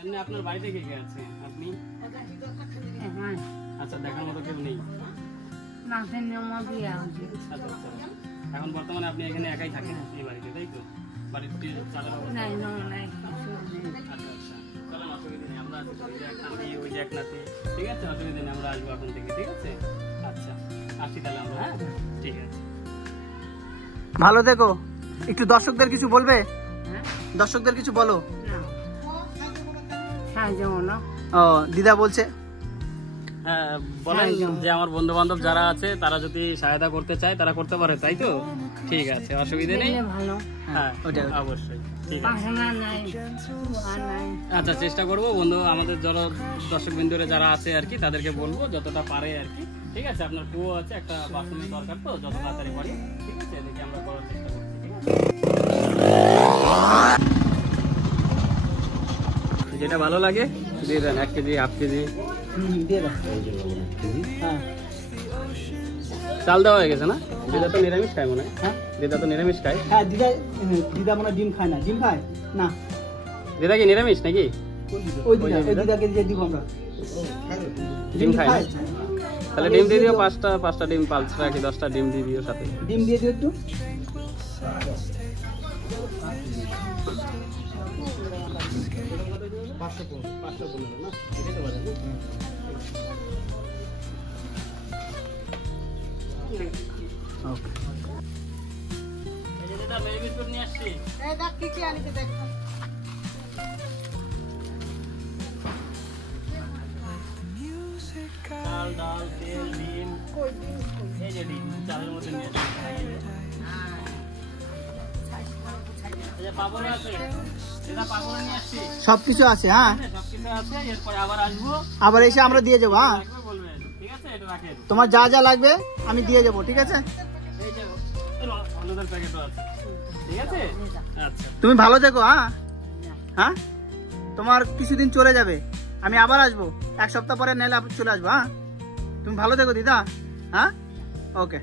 এমনি আপনার বাড়িতে কে কে আছে? আপনি আচ্ছা, দেখার মতো কেউ নেই? আচ্ছা আচ্ছা, এখন বর্তমানে আপনি এখানে একাই থাকেন এই বাড়িতে, তাই তো? বাড়িতে চালার অবস্থা? আচ্ছা আচ্ছা, চলেন, অসুবিধা নেই, আমরা আছি। ওই যে এক নাতি, ওই যে এক নাতি, ঠিক আছে, অসুবিধা নেই, আমরা আসবো এখন থেকে, ঠিক আছে? আচ্ছা, আসছি তাহলে আমরা। হ্যাঁ, ঠিক আছে, ভালো থেকো। একটু দর্শকদের কিছু বলবে? দর্শকদের কিছু বলো। ও দিদা বলছে, হ্যাঁ বলেন যে আমার বন্ধু বান্ধব যারা আছে তারা যদি সহায়তা করতে চায় তারা করতে পারে, তাই তো? ঠিক আছে, অসুবিধা নেই। হ্যাঁ অবশ্যই, ঠিক আছে। আচ্ছা, চেষ্টা করবো বন্ধু, আমাদের যারা দর্শক বিন্দুরে যারা আছে আর কি তাদেরকে বলবো যতটা পারে আর কি, ঠিক আছে? আপনার কুয়ো আছে, একটা বাথরুমের দরকার, তো যত তাড়াতাড়ি পারি, ঠিক আছে, দেখি আমরা করার চেষ্টা করছি, ঠিক আছে? যেটা ভালো লাগে দিয়ে দেন, 1 কেজি, 1/2 কেজি দিয়ে দাও। হ্যাঁ চাল দেওয়া হয়ে গেছে না? দিদা তো নিরামিষ খায় মনে হয়। হ্যাঁ দিদা তো নিরামিষ খায়। হ্যাঁ, দিদা মনে ডিম খায় না। ডিম খায় না? দিদা কি নিরামিষ নাকি? ওই দিদাকে দিয়ে দিব আমরা। ডিম খায় না? তাহলে ডিম দিয়ে দিও, 5টা ডিম, 5টা কি 10টা ডিম দিয়ে দিও সাথে। ডিম দিয়ে দিও একটু। চাল, ডাল, তেল, ডিম, এই যে ডিম চালের মধ্যে নিয়ে আসছি। এই যে পাপড় আছে, দিদা পাপড় নিয়ে আসছি, সবকিছু আছে। হ্যাঁ, সবকিছু আছে। এরপরে আবার আসবো, আবার এসে আমরা দিয়ে যাবো। হ্যাঁ, লাগবে বলবেন, ঠিক আছে? এটা রাখেন, তোমার যা যা লাগবে আমি দিয়ে যাবো, ঠিক আছে? এই যে হলুদের প্যাকেটও আছে, ঠিক আছে? আচ্ছা, তুমি ভালো থেকো। হ্যাঁ হ্যাঁ, তোমার কিছুদিন চলে যাবে, আমি আবার আসবো, 1 সপ্তাহ পরে নাহলে চলে আসবো। হ্যাঁ, তুমি ভালো থেকো দিদা। হ্যাঁ, ওকে।